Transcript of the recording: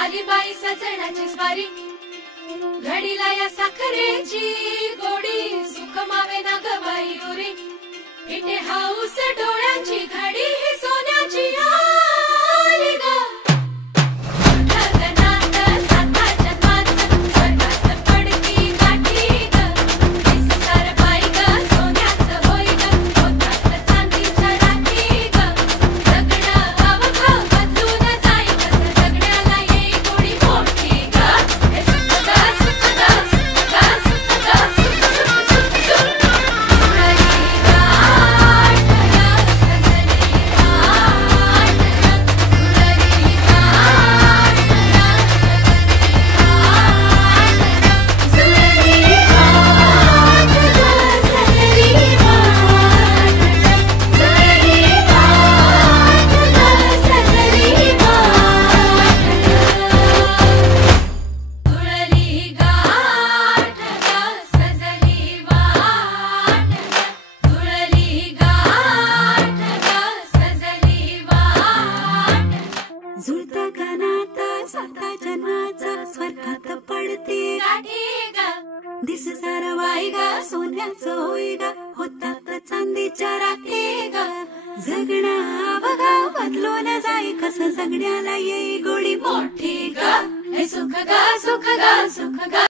आली बाई सजणाची स्वारी, घडीला या साखरेची गोडी, सुख मावे ना ग बाई उरी, इथे हाऊस डोळ्याची घडी ही सोन्याची आली ग. जुळता गानात साता जन्माचा स्वर्गात पडते गाठी ग, दिस सारं वाई ग सोन्याचं होई ग, होतात चांदीच्या राखे ग. जगणं बघा बदलून जाई, कसं जगण्याला येई गोडी मोठी ग. हे सुख ग सुख ग सुख ग.